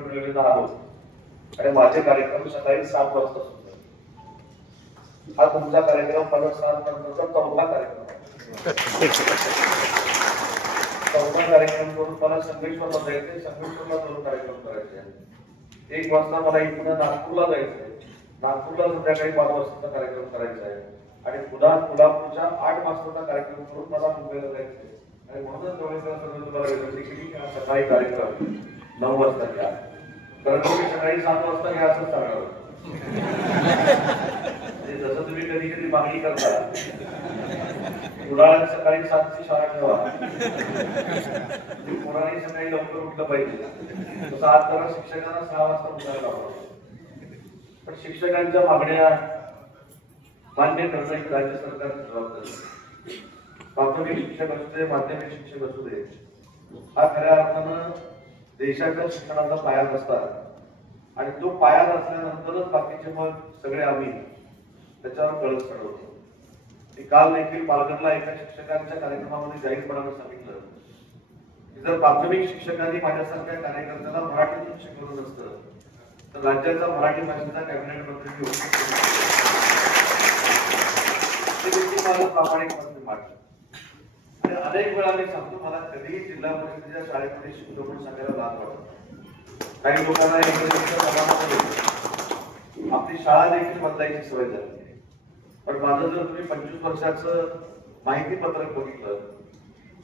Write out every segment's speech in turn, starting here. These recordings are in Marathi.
कार्यक्रम मिळवलेला आहोत. आणि माझे कार्यक्रम सकाळी सात वाजता सुरू हा तुमचा कार्यक्रम मला सात नंतरचा चौथा कार्यक्रम चौथा कार्यक्रम करून मला संगमेश्वरला जायचंय. संगमेश्वरला दोन कार्यक्रम करायचे एक वाजता मला इथून नागपूरला जायचंय. नागपूरला संध्याकाळी पाच वाजताचा कार्यक्रम करायचा आहे. आणि पुन्हा कोल्हापूरच्या आठ वाजताचा कार्यक्रम करून मला मुंबईला जायचंय. आणि म्हणूनच जवळजवळ तुम्हाला विनंती केली की हा सकाळी कार्यक्रम नऊ वाजता घ्या. कारण तुम्ही सकाळी सात वाजता घ्या असं सांगणार म्हणजे जसं तुम्ही कधी कधी मागणी करता कुणाला सकाळी सातची शाळा ठेवा. म्हणजे कोणालाही सकाळी लवकर उठलं पाहिजे. तसं आज जरा शिक्षकांना सहा वाजता उठायला लावा. पण शिक्षकांच्या मागण्या मान्य करणं ही राज्य सरकारची जबाबदारी प्राथमिक शिक्षक असू दे माध्यमिक शिक्षक असू दे हा खऱ्या अर्थानं देशाच्या शिक्षणाचा पाया नसतात आणि तो पाया नसल्यानंतरच बाकीचे मग सगळे आम्ही त्याच्यावर कळत चढवतो. मी काल देखील पालघरला एका शिक्षकांच्या कार्यक्रमामध्ये जाहीरपणाने सांगितलं. की जर प्राथमिक शिक्षकांनी माझ्यासारख्या कार्यकर्त्याला मराठीतून शिकवलं नसतं तर राज्याचा मराठी भाषेचा कॅबिनेट मंत्री होऊ शकतो मांडलं. म्हणजे अनेक वेळा मी सांगतो मला कधीही जिल्हा परिषदेच्या शाळेमध्ये शिकलो म्हणून सांगायला लाभ वाटत काही लोकांना म्हणजे आपली शाळा देखील बदलायची सवय झाली. पण माझं जर तुम्ही पंचवीस वर्षाचं माहिती पत्रक बघितलं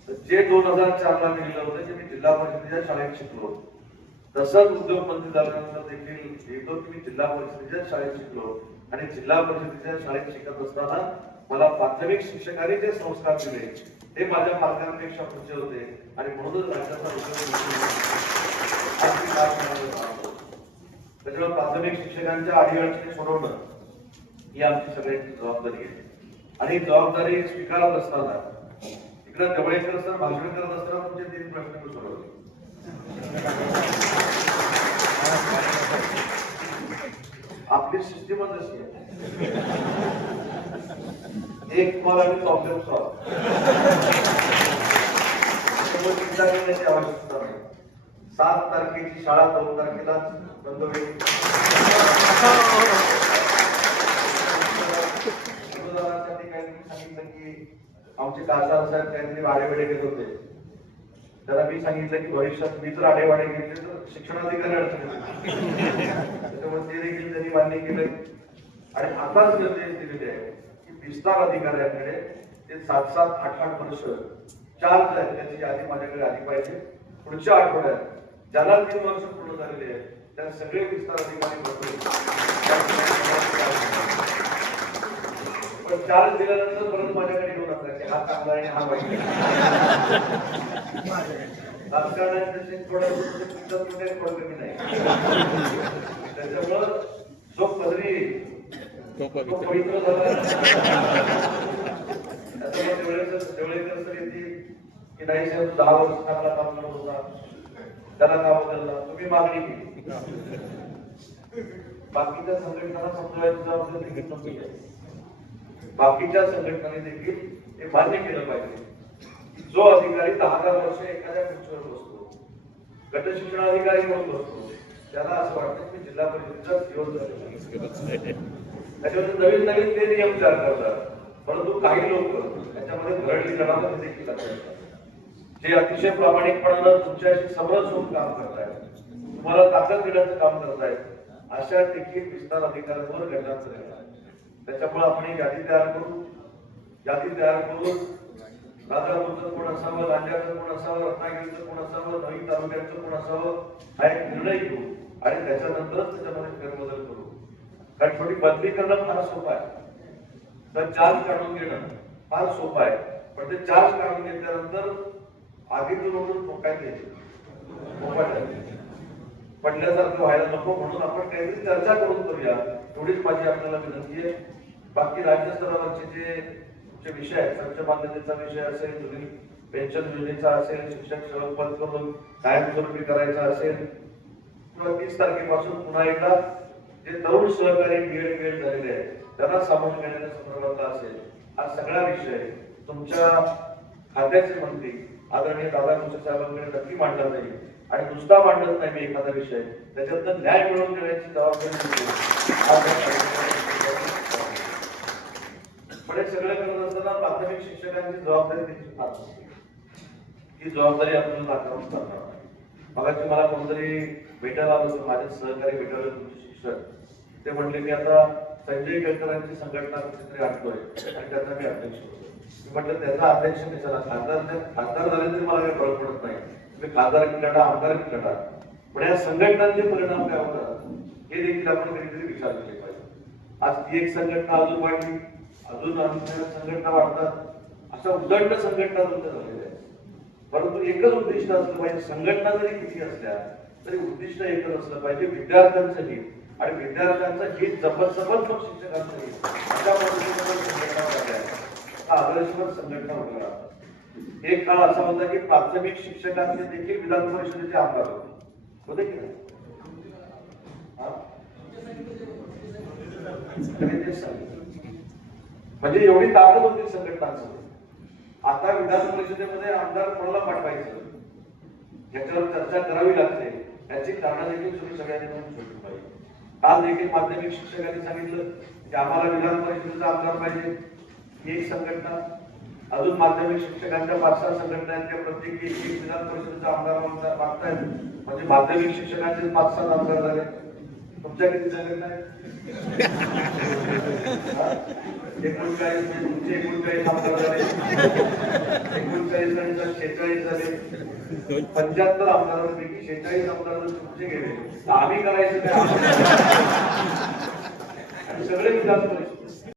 तर जे दोन हजार चार ला मिळलं होतं ते मी जिल्हा परिषदेच्या शाळेत शिकलो तसंच उद्योगमंत्री झाल्यानंतर देखील लिहितो की मी जिल्हा परिषदेच्या शाळेत शिकलो आणि जिल्हा परिषदेच्या शाळेत शिकत असताना मला प्राथमिक शिक्षकांनी जे संस्कार दिले ते माझ्या पालकांपेक्षा पुढचे होते. आणि म्हणूनच राज्याचा त्याच्यामुळे प्राथमिक शिक्षकांच्या अडीअडचणी सोडवणं ही आमची सगळ्यांची जबाबदारी आहे. आणि जबाबदारी स्वीकारत असताना इकडे जवळेकर सर भाषण करत असताना तुमचे तीन प्रश्न मी सोडवले. आपली सिस्टीमच अशी आहे. एक कॉल आणि प्रॉब्लेम सॉल्व चिंता करण्याची आवश्यकता नाही सात तारखेची शाळा दोन तारखेला बंद होईल. काहीतरी सांगितलं की आमचे खासदार साहेब काहीतरी आडेवेडे घेत होते. त्याला मी सांगितलं की भविष्यात मी जर आडेवाडे घेतले तर शिक्षणाधिकारी अडचण त्याच्यामुळे ते देखील त्यांनी मान्य केलं आणि आताच निर्देश दिलेले आहे विस्तार अधिकाऱ्यांकडे ते सात सात आठ आठ वर्ष चार आहेत त्याची यादी माझ्याकडे आली पाहिजे. पुढच्या आठवड्यात ज्याला तीन वर्ष पूर्ण झालेले आहेत त्या सगळे विस्तार अधिकारी पण चार्ज दिल्यानंतर परत माझ्याकडे येऊ नका की हा चांगला आणि हा वाईट राजकारणाचे थोडं कुठे थोडं कमी नाही. त्याच्यामुळं जो पदरी तो पवित्र दहा वर्ष काम त्याला का बदलला तुम्ही मागणी केली बाकीच्या संघटना समजवायची जबाबदारी देखील बाकीच्या संघटनांनी देखील हे मान्य केलं पाहिजे. जो अधिकारी दहा दहा वर्ष एखाद्या खुर्चीवर बसतो गट शिक्षणाधिकारी म्हणून बसतो त्याला असं वाटतं की जिल्हा परिषदेचा दिवस झाले त्याच्यामध्ये नवीन नवीन ते नियम तयार करतात. परंतु काही लोक त्याच्यामध्ये भरडली जणांना देखील ते अतिशय प्रामाणिकपणानं तुमच्याशी समरस होऊन काम करतायत तुम्हाला ताकद देण्याचं काम करतायत अशा देखील विस्तार अधिकाऱ्यांवर घडण्याचं त्याच्यामुळे आपण एक यादी तयार करू. यादी तयार करून राजापूरचं कोण असावं लांड्याचं कोण असावं रत्नागिरीचं कोण असावं नवीन तालुक्याचं कोण असावं हा एक निर्णय घेऊ आणि त्याच्यानंतरच त्याच्यामध्ये कारण छोटी बदली करणं फार सोपं आहे. तर चार्ज काढून घेणं फार सोपं आहे. पण ते चार्ज काढून घेतल्यानंतर आगीतून ओढून फोकायला घ्यायचे पडल्यासारखं व्हायला नको म्हणून आपण काहीतरी चर्चा करून करूया. एवढीच माझी आपल्याला विनंती आहे. बाकी राज्य स्तरावरचे जे जे विषय आहेत स्वच्छ मान्यतेचा विषय असेल तुम्ही पेन्शन योजनेचा असेल शिक्षक सेवक पद करून कायमस्वरूपी करायचा असेल किंवा तीस तारखेपासून पुन्हा एकदा जे तरुण सहकारी बीएड बीएड झालेले आहेत त्यांना सामावून घेण्याच्या संदर्भातला असेल हा सगळा विषय तुमच्या खात्याचे मंत्री आदरणीय दादा मुसे साहेबांकडे नक्की मांडला जाईल. आणि नुसता मांडत नाही मी एखादा विषय त्याच्यातनं न्याय मिळवून देण्याची जबाबदारी पण हे सगळं करत असताना प्राथमिक शिक्षकांची जबाबदारी देखील असते. ही जबाबदारी आपल्याला नाकारून चालणार मगाशी मला कोणतरी भेटायला आलं माझे सहकारी भेटायला तुमचे शिक्षक. ते म्हणले मी आता संजय केळकरांची संघटना कुठेतरी आणतोय आणि त्याचा मी अध्यक्ष होतो. मी म्हटलं त्याचा अध्यक्ष कशाला खासदार खासदार झाले तरी मला काही फरक पडत नाही. तुम्ही खासदार लढा आमदार लढा पण या संघटनांचे परिणाम काय होतात हे देखील आपण कधीतरी विचार केले पाहिजे. आज ती एक संघटना अजून वाढली अजून संघटना वाढतात. अशा उदंड संघटना तुमच्या झालेल्या आहेत. परंतु एकच उद्दिष्ट असलं पाहिजे संघटना जरी किती असल्या तरी उद्दिष्ट एकच असलं पाहिजे विद्यार्थ्यांचं हित. आणि विद्यार्थ्यांचं हित जपत जपत मग शिक्षकांचं हित. अशा पद्धतीने संघटना झाल्या तर आदर्शवर संघटना उभ्या राहतात एक काळ असा होता की प्राथमिक शिक्षकांचे देखील विधान परिषदेचे आमदार होते. होते की नाही? म्हणजे एवढी ताकद होती संघटनांचं. आता विधान परिषदेमध्ये आमदार कोणाला पाठवायचं? याच्यावर चर्चा करावी लागते. याची कारण देखील तुम्ही सगळ्यांनी म्हणून शोधली पाहिजे. काल देखील माध्यमिक शिक्षकांनी सांगितलं की आम्हाला विधान परिषदेचा आमदार पाहिजे. ही एक संघटना. अजून माध्यमिक शिक्षकांच्या पाच सहा संघटना प्रत्येकी एक एक विधान परिषदेचा आमदार मागता- मागतायत. म्हणजे माध्यमिक शिक्षकांचे पाच सात आमदार झाले. तुमच्या किती संघटना एकोणचाळीस म्हणजे तुमचे एकोणचाळीस आमदार झाले. एकोणचाळीस आणि शेहेचाळीस झाले. पंच्याहत्तर आमदारांपैकी शेहेचाळीस आमदार जर तुमचे गेले? तर आम्ही करायचं सगळे विधान परिषद